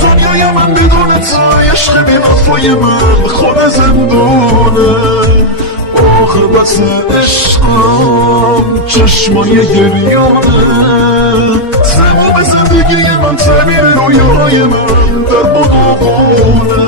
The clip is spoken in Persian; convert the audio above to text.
دنیای من بدون تو عشق بی وفای من خود زندونه آخه بس عشقم چشمای گریانه تمام زندگی من تعبیر رویاهای من در باد و بونه